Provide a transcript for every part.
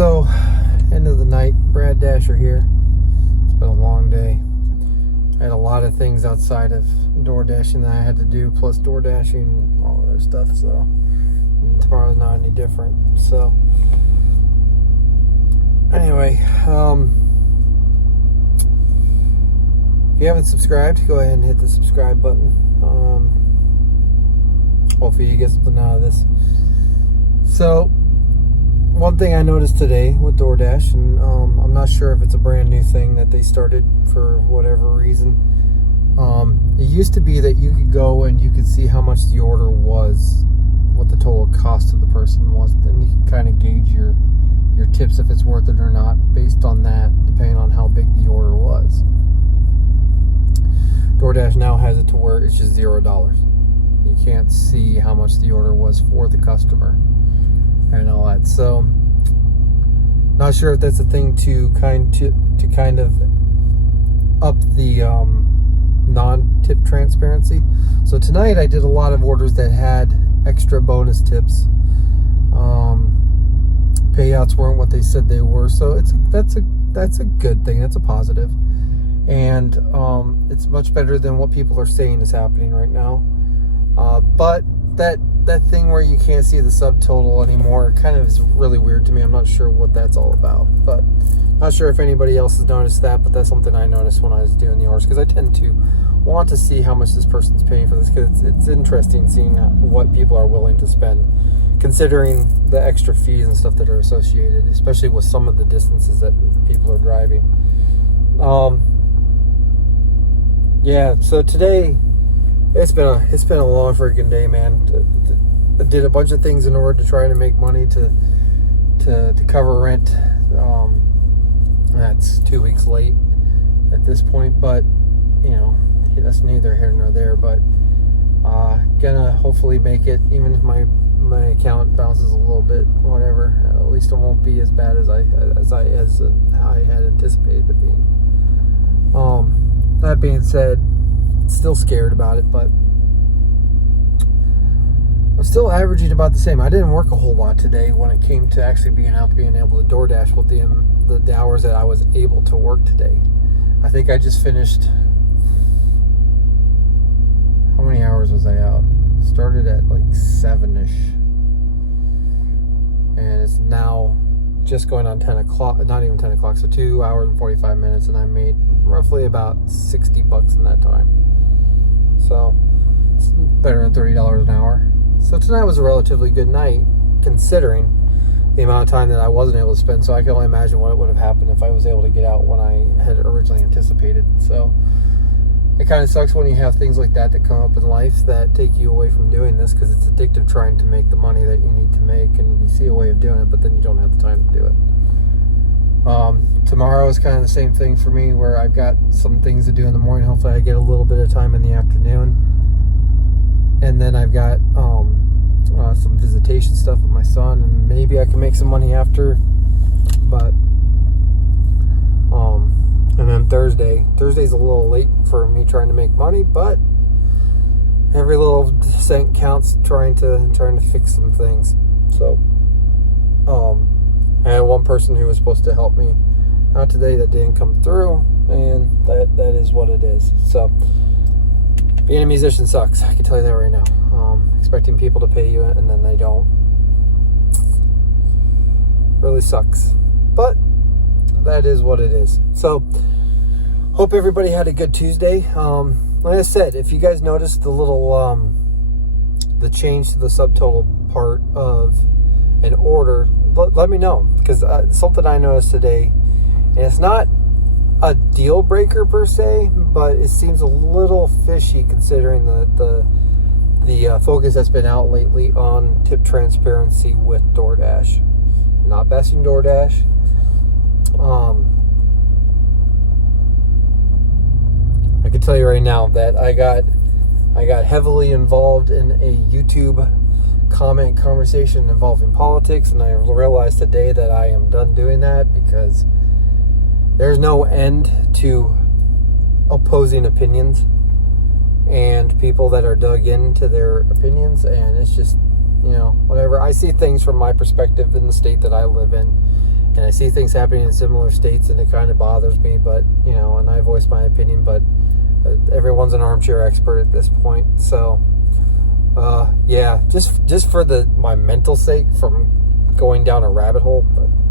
So, end of the night, Brad Dasher here. It's been a long day. I had a lot of things outside of DoorDashing that I had to do, plus DoorDashing and all other stuff, so and tomorrow's not any different. So, anyway, if you haven't subscribed, go ahead and hit the subscribe button. Hopefully you get something out of this. So, one thing I noticed today with DoorDash, and I'm not sure if it's a brand new thing that they started for whatever reason. It used to be that you could go and you could see how much the order was, what the total cost of the person was, then you can kind of gauge your tips if it's worth it or not based on that, depending on how big the order was. DoorDash now has it to where it's just $0. You can't see how much the order was for the customer and all that. So, not sure if that's a thing to kind of up the non-tip transparency. So tonight I did a lot of orders that had extra bonus tips. Payouts weren't what they said they were, so that's a good thing. That's a positive, and it's much better than what people are saying is happening right now. But that thing where you can't see the subtotal anymore kind of is really weird to me. I'm not sure what that's all about, but not sure if anybody else has noticed that, but that's something I noticed when I was doing the orders, because I tend to want to see how much this person's paying for this, because it's interesting seeing what people are willing to spend, considering the extra fees and stuff that are associated, especially with some of the distances that people are driving. Yeah, so today it's been a long freaking day, man. I did a bunch of things in order to try to make money to cover rent. That's 2 weeks late at this point, but you know, that's neither here nor there. But gonna hopefully make it, even if my account bounces a little bit, whatever. At least it won't be as bad as I had anticipated it being. That being said, still scared about it, but I'm still averaging about the same. I didn't work a whole lot today when it came to actually being able to DoorDash with the hours that I was able to work today. I think I just finished, how many hours was I out? Started at like 7ish, and it's now just going on 10 o'clock, not even 10 o'clock, so 2 hours and 45 minutes, and I made roughly about $60 in that time. So it's better than $30 an hour. So tonight was a relatively good night, considering the amount of time that I wasn't able to spend. So I can only imagine what would have happened if I was able to get out when I had originally anticipated. So it kind of sucks when you have things like that come up in life that take you away from doing this, because it's addictive trying to make the money that you need to make, and you see a way of doing it, but then you don't have the time to do it. Tomorrow is kind of the same thing for me, where I've got some things to do in the morning. Hopefully I get a little bit of time in the afternoon, and then I've got some visitation stuff with my son, and maybe I can make some money after. But and then Thursday's a little late for me trying to make money, but every little cent counts trying to fix some things. So I had one person who was supposed to help me out today that didn't come through, and that is what it is. So being a musician sucks, I can tell you that right now. Expecting people to pay you and then they don't really sucks, but that is what it is. So hope everybody had a good Tuesday. Like I said, if you guys noticed the little the change to the subtotal part of an order, let me know, because something I noticed today, and it's not a deal breaker per se, but it seems a little fishy considering the focus that's been out lately on tip transparency with DoorDash. Not bashing DoorDash. I can tell you right now that I got heavily involved in a YouTube comment conversation involving politics, and I realized today that I am done doing that, because there's no end to opposing opinions and people that are dug into their opinions, and it's just, you know, whatever. I see things from my perspective in the state that I live in, And I see things happening in similar states, and it kind of bothers me, but, and I voice my opinion, but everyone's an armchair expert at this point. So, yeah, just for my mental sake from going down a rabbit hole,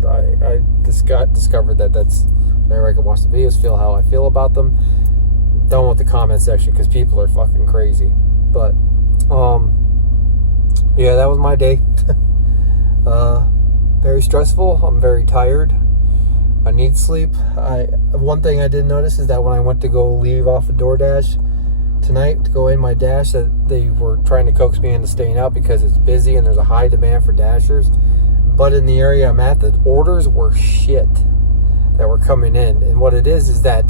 I just discovered that's whenever I can watch the videos, feel how I feel about them. Done with the comment section because people are fucking crazy. But, yeah, that was my day. Very stressful. I'm very tired. I need sleep. One thing I did notice is that when I went to go leave off of DoorDash tonight to go in my dash, that they were trying to coax me into staying out because it's busy and there's a high demand for dashers. But in the area I'm at, the orders were shit that were coming in. And what it is that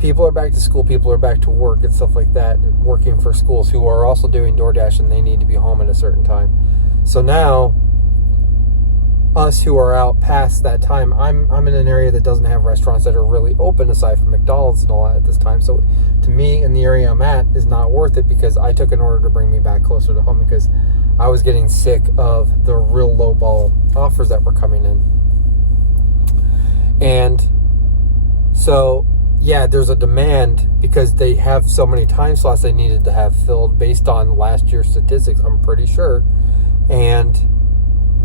people are back to school, people are back to work and stuff like that, working for schools who are also doing DoorDash, and they need to be home at a certain time. So now, us who are out past that time, I'm in an area that doesn't have restaurants that are really open aside from McDonald's and all that at this time. So to me, in the area I'm at, is not worth it because I took an order to bring me back closer to home because I was getting sick of the real low ball offers that were coming in. And so, yeah, there's a demand because they have so many time slots they needed to have filled based on last year's statistics, I'm pretty sure. And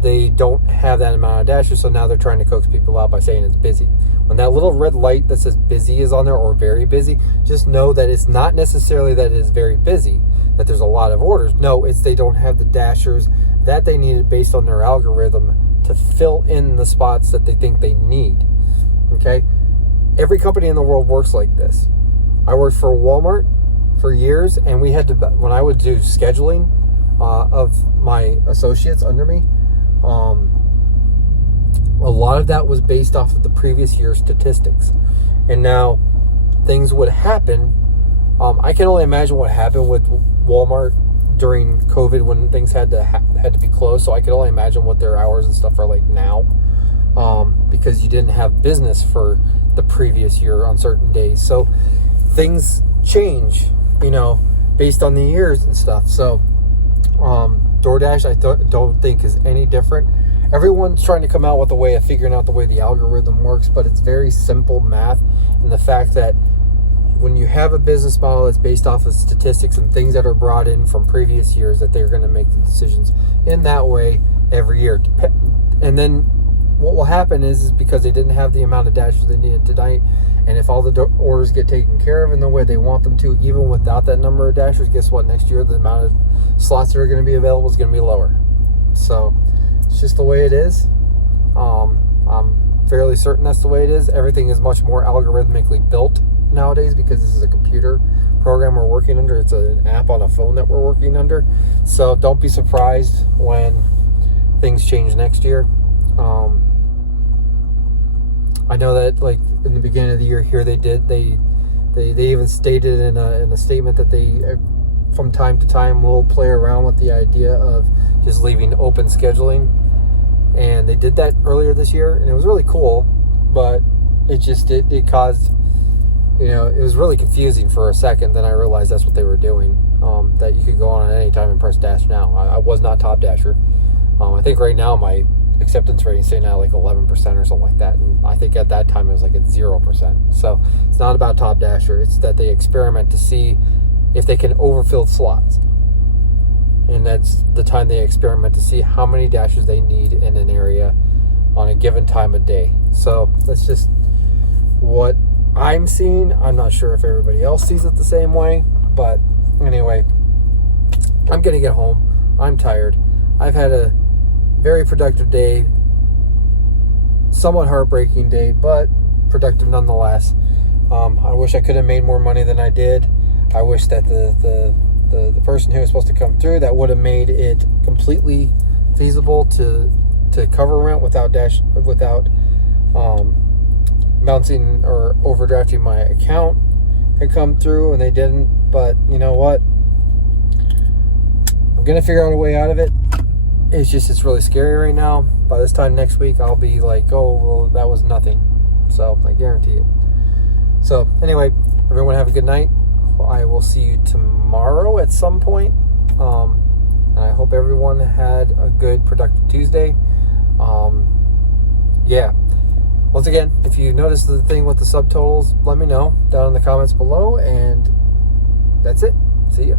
they don't have that amount of dashers, so now they're trying to coax people out by saying it's busy. When that little red light that says busy is on there, or very busy, just know that it's not necessarily that it is very busy, that there's a lot of orders. No, it's they don't have the dashers that they needed based on their algorithm to fill in the spots that they think they need. Okay? Every company in the world works like this. I worked for Walmart for years, and we had to, when I would do scheduling of my associates under me, a lot of that was based off of the previous year's statistics. And now things would happen. I can only imagine what happened with Walmart during COVID when things had to be closed. So I can only imagine what their hours and stuff are like now, because you didn't have business for the previous year on certain days. So things change, based on the years and stuff. So DoorDash, I don't think is any different. Everyone's trying to come out with a way of figuring out the way the algorithm works, but it's very simple math. And the fact that when you have a business model that's based off of statistics and things that are brought in from previous years, that they're going to make the decisions in that way every year. And then what will happen is because they didn't have the amount of dashers they needed tonight, and if all the orders get taken care of in the way they want them to, even without that number of dashers, guess what? Next year, the amount of slots that are going to be available is going to be lower. So it's just the way it is. I'm fairly certain that's the way it is. Everything is much more algorithmically built nowadays because this is a computer program we're working under. It's an app on a phone that we're working under. So don't be surprised when things change next year. I know that, like, in the beginning of the year here, they even stated in a statement that they, from time to time, will play around with the idea of just leaving open scheduling, and they did that earlier this year, and it was really cool, but it caused, it was really confusing for a second. Then I realized that's what they were doing, that you could go on at any time and press dash now. I was not top dasher. I think right now my acceptance rating is saying now like 11% or something like that, and I think at that time it was like at 0%. So it's not about top dasher, it's that they experiment to see if they can overfill slots, and that's the time they experiment to see how many dashers they need in an area on a given time of day. So that's just what I'm seeing. I'm not sure if everybody else sees it the same way, but anyway, I'm gonna get home. I'm tired. I've had a very productive day, somewhat heartbreaking day, but productive nonetheless. I wish I could have made more money than I did. I wish that the person who was supposed to come through, that would have made it completely feasible to cover rent without bouncing or overdrafting my account, had come through, and they didn't. But you know what? I'm gonna figure out a way out of it. It's really scary right now. By this time next week, I'll be like, oh, well, that was nothing. So I guarantee it. So anyway, everyone have a good night. I will see you tomorrow at some point. And I hope everyone had a good, productive Tuesday. yeah. Once again, if you notice the thing with the subtotals, let me know down in the comments below, and that's it. See ya.